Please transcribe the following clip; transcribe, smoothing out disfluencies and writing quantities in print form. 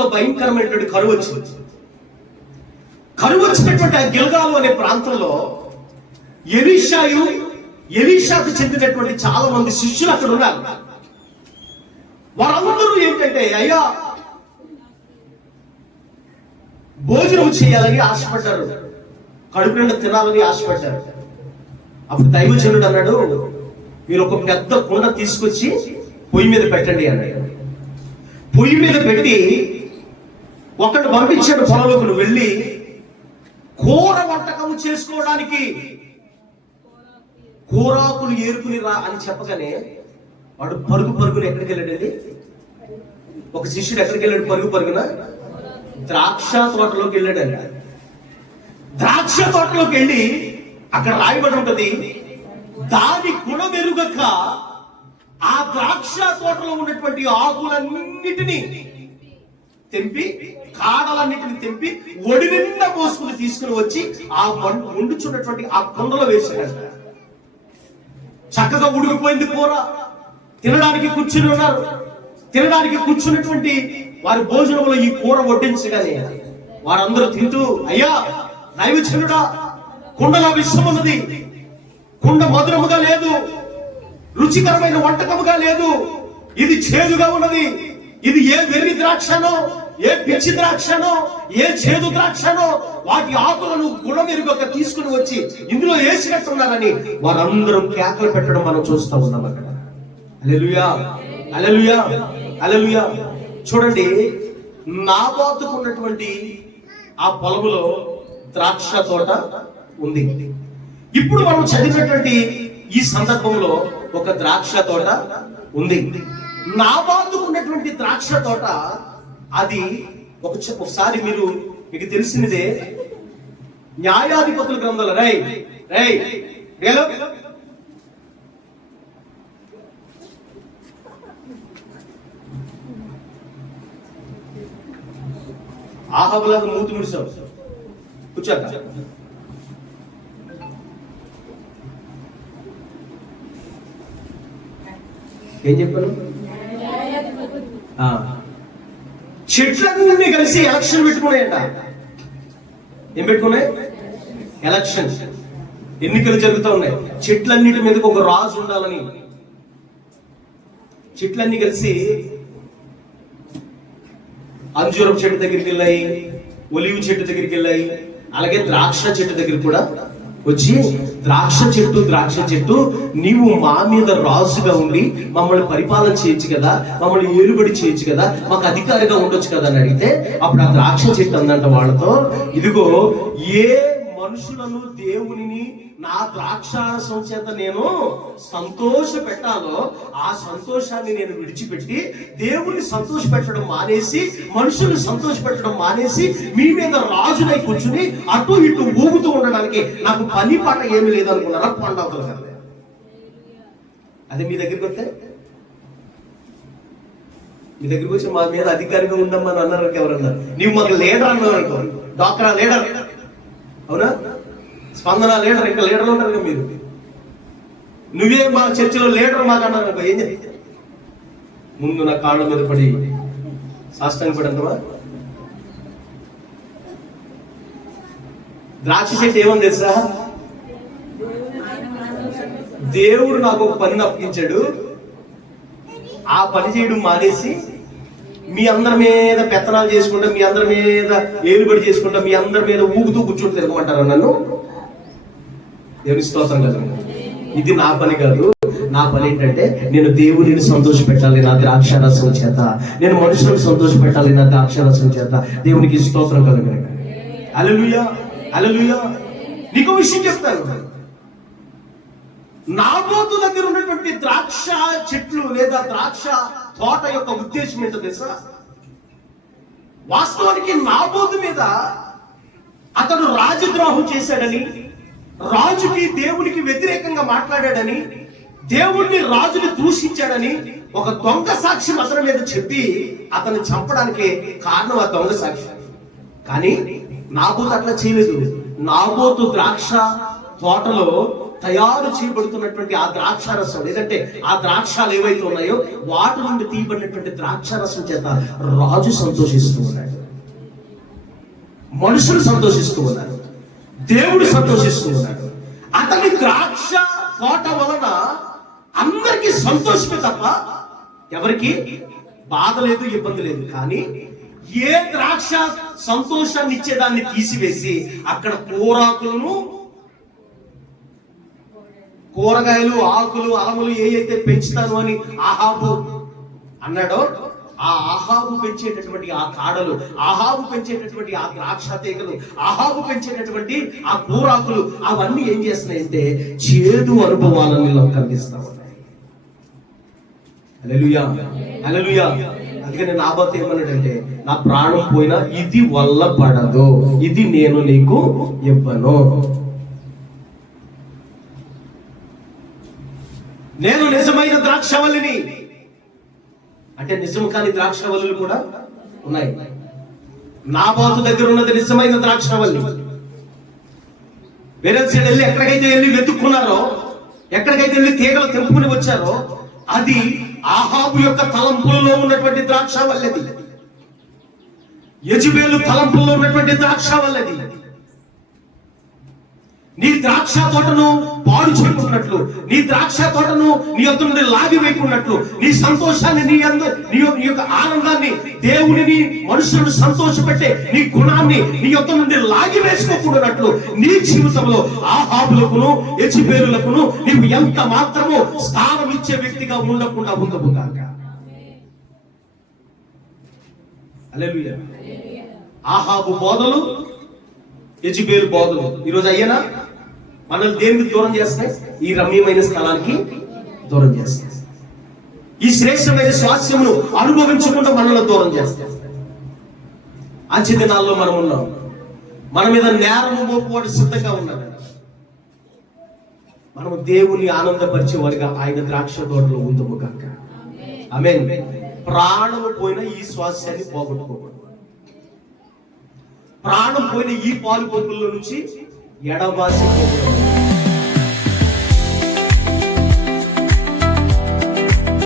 ప్రాంతంలో భయంకరమైనటువంటి కరువు వచ్చింది. కరువు వచ్చినటువంటి ఆ గిల్గాలు అనే ప్రాంతంలో ఎలీషాకు చెందినటువంటి చాలా మంది శిష్యులు అక్కడ ఉన్నారు. వారందరూ ఏంటంటే, అయ్యా భోజనం చేయాలని ఆశపడ్డారు, కడుపు నిండా తినాలని ఆశపడ్డారు. అప్పుడు దైవజనుడు అన్నాడు, మీరు ఒక పెద్ద కుండ తీసుకొచ్చి పొయ్యి మీద పెట్టండి అన్నాడు. పొయ్యి మీద పెట్టి ఒకడు పంపించాడు పొలంలోకి, నువ్వు వెళ్ళి కూర వంటకము చేసుకోవడానికి కూరాకులు ఏరుకుని రా అని చెప్పగానే వాడు పరుగుని ఎక్కడికి వెళ్ళాడండి? ఒక శిష్యుడు ఎక్కడికి వెళ్ళాడు? పరుగున ద్రాక్ష తోటలోకి వెళ్ళాడంట. ద్రాక్ష తోటలోకి వెళ్ళి అక్కడ రాయబడి ఉంటది, దాని గుణమెరుగక ఆ ద్రాక్ష తోటలో ఉన్నటువంటి ఆకులన్నిటినీ తెంపి, కాడలన్నిటిని తెంపి ఒడి నిండా మోసుకుని తీసుకుని వచ్చి ఆ వండుచున్నటువంటి ఆ కుండలో వేసాడంట. చక్కగా ఉడికిపోయింది కూర. తినడానికి కూర్చుని ఉన్నారు. తినడానికి కూర్చున్నటువంటి వారి భోజనంలో ఈ కూర వడ్డించగానే వారందరూ తింటూ, అయ్యా దైవజనుడా, కుండలో విషం ఉన్నది, కుండ మధురముగా లేదు, రుచికరమైన వంటకముగా లేదు, ఇది చేదుగా ఉన్నది, ఇది ఏ వెర్రి ద్రాక్షనో, ఏ పిచ్చి ద్రాక్షనో, ఏ చేదు ద్రాక్షనో, వాటి ఆకులను గుణమెరుగక తీసుకుని వచ్చి ఇందులో వేసినట్టున్నారని వారందరూ కేకలు పెట్టడం మనం చూస్తూ ఉన్నాం అక్కడ. హల్లెలూయా, హల్లెలూయా, హల్లెలూయా. చూడండి, నాబోతుకున్నటువంటి ఆ పొలములో ద్రాక్ష తోట ఉంది. ఇప్పుడు మనం చదివినటువంటి ఈ సందర్భంలో ఒక ద్రాక్ష తోట ఉంది. నాబాతుకున్నటువంటి ద్రాక్ష తోట అది ఒకసారి మీకు తెలిసినదే, న్యాయాధిపతుల గ్రంథంలో ఆహాబులాగా మూతి ముడిసావు కూర్చోక. ఏం చెప్పాను? చెట్లన్నీ కలిసి ఎలక్షన్ పెట్టుకున్నాయంట. ఏం పెట్టుకున్నాయి? ఎలక్షన్, ఎన్నికలు జరుగుతూ ఉన్నాయి. చెట్లన్నిటి మీదకి ఒక రాజు ఉండాలని చెట్లన్నీ కలిసి అంజూరం చెట్టు దగ్గరికి వెళ్ళాయి, ఒలివ్ చెట్టు దగ్గరికి వెళ్ళాయి, అలాగే ద్రాక్ష చెట్టు దగ్గర కూడా వచ్చి, ద్రాక్ష చెట్టు నీవు మా మీద రాజుగా ఉండి మమ్మల్ని పరిపాలన చేయొచ్చు కదా, మమ్మల్ని ఏలుబడి చేయొచ్చు కదా, మాకు అధికారిగా ఉండొచ్చు కదా అని అడిగితే, అప్పుడు ఆ ద్రాక్ష చెట్టు అందంట వాళ్ళతో, ఇదిగో ఏ మనుషులను దేవునిని నా ద్రాక్షారసం చేత నేను సంతోష పెట్టాలో ఆ సంతోషాన్ని నేను విడిచిపెట్టి దేవుణ్ణి సంతోష పెట్టడం మానేసి, మనుషుల్ని సంతోష పెట్టడం మానేసి, మీ మీద రాజునై కూర్చుని అటు ఇటు ఊగుతూ ఉండడానికి నాకు పని పాట ఏమి లేదనుకున్నారా? పండవతలు కదా. అదే మీ దగ్గరికి వస్తే, మీ దగ్గరికి వచ్చి మా మీద అధికారిగా ఉండమని అన్నారు ఎవరన్నారు? నీవు మాకు లీడర్ అన్నారు అనుకో, డాక్టర్ లీడర్, అవునా? స్పందన లీడర్, ఇంకా లీడర్లు ఉన్నారు కదా మీరు, నువ్వే మా చర్చిలో లీడర్ మాకు అన్నారు అనుకో, ఏం చేస్తే ముందు నా కాళ్ళ మీద పడి సాష్టాంగ పడంతవా? ద్రాక్ష చెట్టు ఏమని తెలుసా? దేవుడు నాకు ఒక పని అప్పగించాడు, ఆ పని చేయడం మానేసి మీ అందరి మీద పెత్తనాలు చేసుకుంటా, మీ అందరి మీద ఏలుబడి చేసుకుంటా, మీ అందరి మీద ఊగుతూ కూర్చొని తిరగమంటారు నన్ను. దేవుని స్తోత్రం కదా. ఇది నా పని కాదు. నా పని ఏంటంటే, నేను దేవుడిని సంతోష పెట్టాలి నా ద్రాక్షారసం చేత, నేను మనుషులను సంతోష పెట్టాలి నా ద్రాక్షారసం చేత. దేవునికి స్తోత్రం కలుగును. హల్లెలూయా, హల్లెలూయా. నీకు విషయం చెప్తాను. నాబోతు దగ్గర ఉన్నటువంటి ద్రాక్ష చెట్లు లేదా ద్రాక్ష తోట యొక్క ఉద్దేశం ఏంటో తెలుసా? వాస్తవానికి నాబోతు మీద అతడు రాజద్రోహం చేశాడని, రాజుకి దేవునికి వ్యతిరేకంగా మాట్లాడాడని, దేవుణ్ణి రాజుని దూషించాడని ఒక దొంగ సాక్ష్యం అతని మీద చెప్పి అతన్ని చంపడానికి కారణం ఆ దొంగ సాక్ష్యం. కానీ నాబోతు అట్లా చేయలేదు. నాబోతు ద్రాక్ష తోటలో తయారు చేయబడుతున్నటువంటి ఆ ద్రాక్షారసం, లేదంటే ఆ ద్రాక్షాలు ఏవైతే ఉన్నాయో వాటి నుండి తీయబడినటువంటి ద్రాక్షారసం చేత రాజు సంతోషిస్తూ ఉన్నాడు, మనుషులు సంతోషిస్తూ ఉన్నారు, దేవుడు సంతోషిస్తూ ఉన్నాడు. అతని ద్రాక్ష తోట వలన అందరికీ సంతోషమే తప్ప ఎవరికి బాధ లేదు, ఇబ్బంది లేదు. కానీ ఏ ద్రాక్ష సంతోషాన్ని ఇచ్చేదాన్ని తీసివేసి అక్కడ కూరాకులను, కూరగాయలు, ఆకులు, అలములు ఏవైతే పెంచుతాను అని ఆహాబు అన్నాడో, ఆ ఆహాబు పెంచేటటువంటి ఆ కాడలు, ఆహాబు పెంచేటటువంటి ఆ ద్రాక్ష తీగలు, ఆహాబు పెంచేటటువంటి ఆ కూరాకులు అవన్నీ ఏం చేస్తున్నాయంటే చేదు అనుభవాలను కలిగిస్తా ఉన్నాయి. హల్లెలూయా, హల్లెలూయా. అందుకని నాబోతు ఏమన్నాడంటే, నా ప్రాణం పోయినా ఇది వల్ల పడదు, ఇది నేను నీకు ఇవ్వను. నేను నిజమైన ద్రాక్షవల్లిని అంటే నిజం కాని ద్రాక్షవల్లులు కూడా ఉన్నాయి. నాబోతు దగ్గర ఉన్నది నిజమైన ద్రాక్షవల్లి. వేరే సైడ్ వెళ్ళి ఎక్కడికైతే వెళ్ళి వెతుక్కున్నారో, ఎక్కడికైతే వెళ్ళి తీగలు తెంపుకుని వచ్చారో అది ఆహాబు యొక్క తలంపుల్లో ఉన్నటువంటి ద్రాక్షవల్లిది, యెజెబెలు తలంపుల్లో ఉన్నటువంటి ద్రాక్షవల్లిది. నీ ద్రాక్ష తోటను పాడు చేసుకున్నట్లు, నీ ద్రాక్ష తోటను నీ యొద్ద నుండి లాగివేకున్నట్లు, నీ సంతోషాన్ని, నీ యొక్క ఆనందాన్ని, దేవునిని, మనుషులను సంతోషపెట్టే నీ గుణాన్ని నీ యొద్ద నుండి లాగివేసుకోకూడనట్లు నీ జీవితంలో ఆహాబులకును యెజెబెలులకును నీవు ఎంత మాత్రము స్థానం ఇచ్చే వ్యక్తిగా ఉండకుండా ఉండబోగాక. హల్లెలూయా. ఆహాబు బోధలు, యెజెబెలు బోధలు ఈరోజు అయ్యేనా మనల్ని దేనికి దూరం చేస్తాయి? ఈ రమ్యమైన స్థలానికి దూరం చేస్తాయి. ఈ శ్రేష్టమైన స్వాస్థ్యమును అనుభవించకుండా మనల్ని దూరం చేస్తాయి. అంచె దినాల్లో మనం ఉన్నాం. మన మీద నేరము మోపువాడు సిద్ధంగా ఉన్నాడు. మనము దేవుని ఆనందపరిచేవాడిగా ఆయన ద్రాక్ష తోటలో ఉందము కాక. ఆమేన్. ప్రాణము పోయిన ఈ స్వాస్థ్యాన్ని పోగొట్టుకోకూడదు. ప్రాణం పోయిన ఈ పాలు పొంపుల్లో నుంచి ఎడబాసి పోకూడదు.